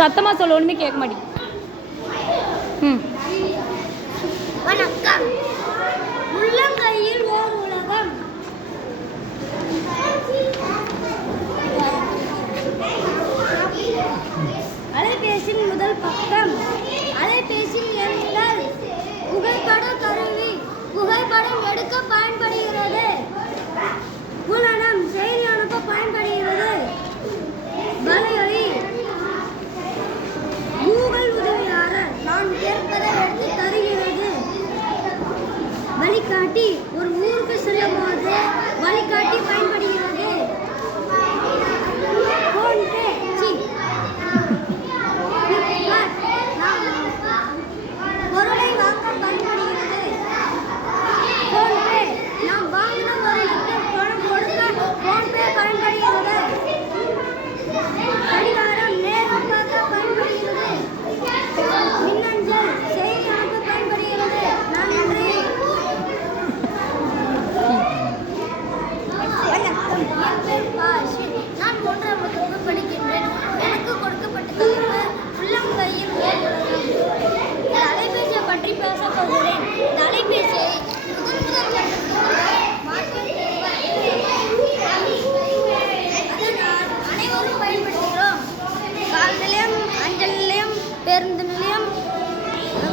சத்தமாக சொல்ல ஒன்றுமே கேட்க மாட்டேங்குது. வணக்கம். உள்ளங்கையில் ஓர் உலகம். அலைபேசியின் முதல் பக்கம். அலைபேசியின் எண்கள் புகைப்பட கருவி. புகைப்படம் எடுக்க பயன்படுகிறது. புலனம் செய்தி அனுப்ப பயன்படுகிறது. வலையொலி கூகுள் உதவியாளர் நான் கேட்பதை எடுத்து தருகிறது. வழிகாட்டி ஒரு ஊருக்கு செல்லும் போது வழிகாட்டி பயன்படுகிறது. போன்பே பொருளை வாங்க பயன்படுகிறது. போன்பே நாம் வாங்கின பொருளுக்கு பணம் கொடுக்க போன்பே பயன்படுகிறது. கடிகாரம் நேரம் பார்க்க பயன்படுகிறது. மின்னஞ்சல் செய்தி அனுப்ப பயன்படுகிறது. நன்றி. வணக்கம். என் பேர் பாஷி. நான் 1ஆம் வகுப்பு படிக்கின்றேன். எனக்கு கொடுக்கப்பட்ட தலைப்பு உள்ளங்கையில் ஓர் உலகம். இந்த அலைபேசியை பற்றி பேசப் போகிறேன். இந்த அலைபேசியை அனைவரும் பயன்படுத்துகிறோம். கால் நிலையம், அஞ்சல் நிலையம், பேருந்து நிலையம்,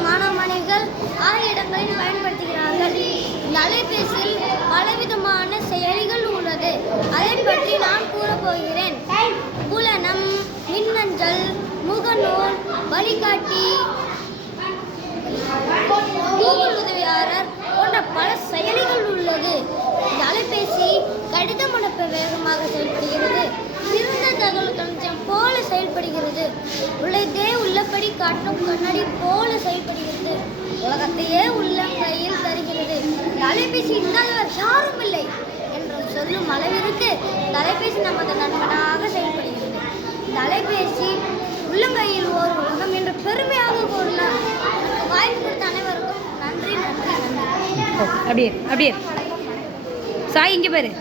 மாணவ மாணவிகள் ஆகிய இடங்களில் பயன்படுத்துகிறார்கள். இந்த அலைபேசியில் பலவிதமான செயலிகள் உள்ளது. அதை பற்றி நான் கூறப்போகிறேன். புலனம், மின்னஞ்சல், முகநூல், வழிகாட்டி, கூகுள் உதவியாளர் போன்ற பல செயலிகள் உள்ளது. இந்த அலைபேசி கடிதம் அனுப்ப வேகமாக செயல்படுகிறது. சிறந்த தகவல் களஞ்சியம் போல செயல்படுகிறது. உள்ளதே உள்ளபடி காட்டும் கண்ணாடி போல செயல்படுகிறது. உலகத்தையே உள்ளங்கையில் தருகிறது. இந்த அலைபேசி இல்லாதவர் யாரும் இல்லை என்று சொல்லும் அளவிற்கு இந்த அலைபேசி நமது நண்பனாக செயல்படுகிறது. இந்த அலைபேசி உள்ளங்கையில் ஓர் உலகம் என்று பெருமையாக கூறலாம். எனக்கு வாய்ப்பு கொடுத்த அனைவருக்கும் நன்றி நன்றி நன்றி. அப்படியே அப்படியே சாய் இங்கே பாரு.